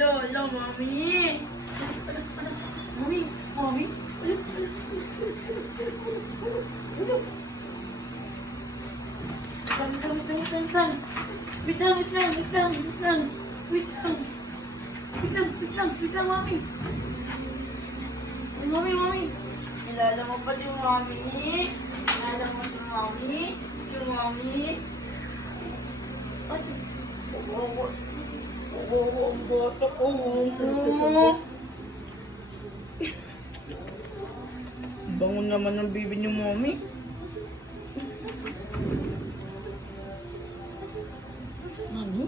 Hello, Mommy. Mommy. Wait lang, Mommy. Mommy. Kilala mo pa yung Mommy? Kilala mo si Mommy? Yung Mommy? Ang bata ko. Bangon naman ng bibi niyo, Mommy. Mommy?